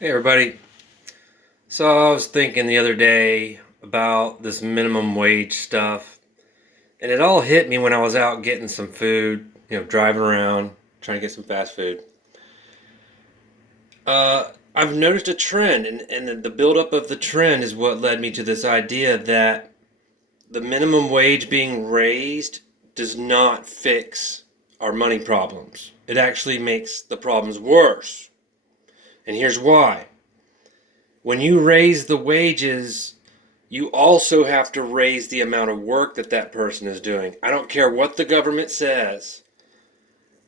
Hey everybody. So I was thinking the other day about this minimum wage stuff, and it all hit me when I was out getting some food, driving around trying to get some fast food. I've noticed a trend, and the buildup of the trend is what led me to this idea that the minimum wage being raised does not fix our money problems. It actually makes the problems worse. And here's why. When you raise the wages, you also have to raise the amount of work that that person is doing. I don't care what the government says.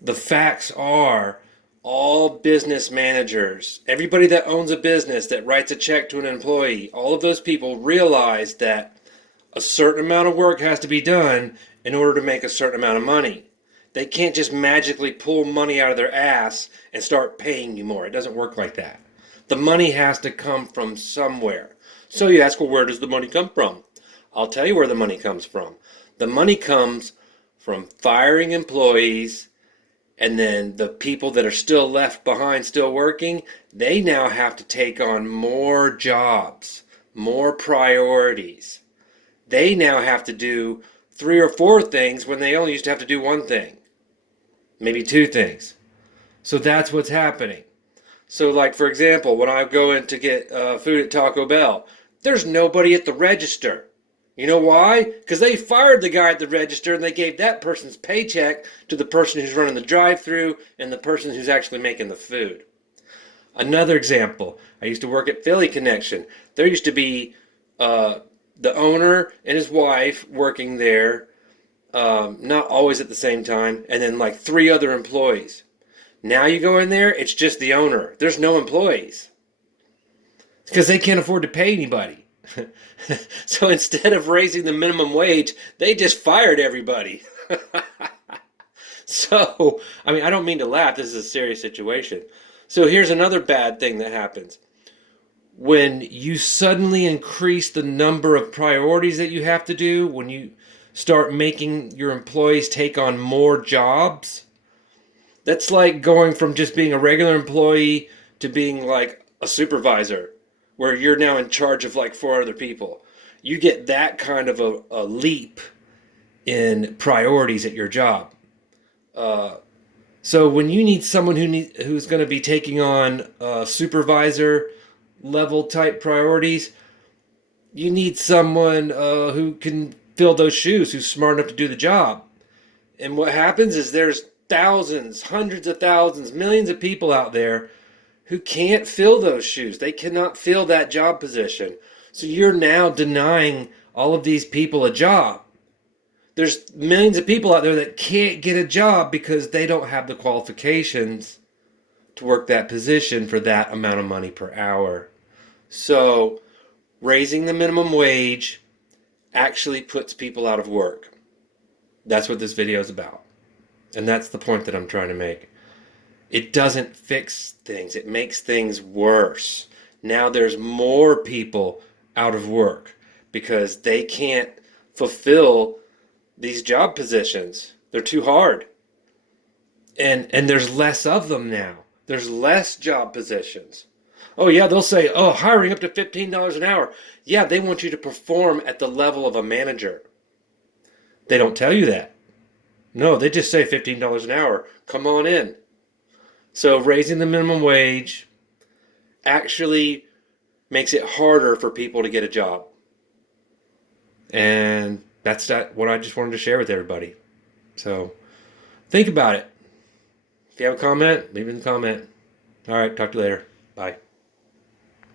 The facts are all business managers, everybody that owns a business that writes a check to an employee, all of those people realize that a certain amount of work has to be done in order to make a certain amount of money. They can't just magically pull money out of their ass and start paying you more. It doesn't work like that. The money has to come from somewhere. So you ask, well, where does the money come from? I'll tell you where the money comes from. The money comes from firing employees, and then the people that are still left behind, still working, they now have to take on more jobs, more priorities. They now have to do 3 or 4 things when they only used to have to do one thing, maybe 2 things. So that's what's happening. So, like, for example, when I go in to get food at Taco Bell, there's nobody at the register. You know why? Because they fired the guy at the register and they gave that person's paycheck to the person who's running the drive-through and the person who's actually making the food. Another example, I used to work at Philly Connection. There used to be the owner and his wife working there, not always at the same time, and then like 3 other employees. Now you go in there, it's just the owner. There's no employees because they can't afford to pay anybody. So instead of raising the minimum wage, they just fired everybody. So, I mean, I don't mean to laugh. This is a serious situation. So here's another bad thing that happens. When you suddenly increase the number of priorities that you have to do, when you start making your employees take on more jobs, that's like going from just being a regular employee to being like a supervisor, where you're now in charge of like 4 other people. You get that kind of a leap in priorities at your job. So when you need someone who's going to be taking on supervisor level type priorities, you need someone who can fill those shoes, who's smart enough to do the job. And what happens is there's thousands, hundreds of thousands, millions of people out there who can't fill those shoes. They cannot fill that job position. So you're now denying all of these people a job. There's millions of people out there that can't get a job because they don't have the qualifications to work that position for that amount of money per hour. So raising the minimum wage actually puts people out of work. That's what this video is about. And that's the point that I'm trying to make. It doesn't fix things. It makes things worse. Now there's more people out of work because they can't fulfill these job positions. They're too hard. And there's less of them now. There's less job positions. Oh yeah, they'll say, "Oh, hiring up to $15 an hour." Yeah, they want you to perform at the level of a manager. They don't tell you that. No, they just say $15 an hour. Come on in. So raising the minimum wage actually makes it harder for people to get a job. And that's what I just wanted to share with everybody. So think about it. If you have a comment, leave it in the comment. All right, talk to you later. Bye.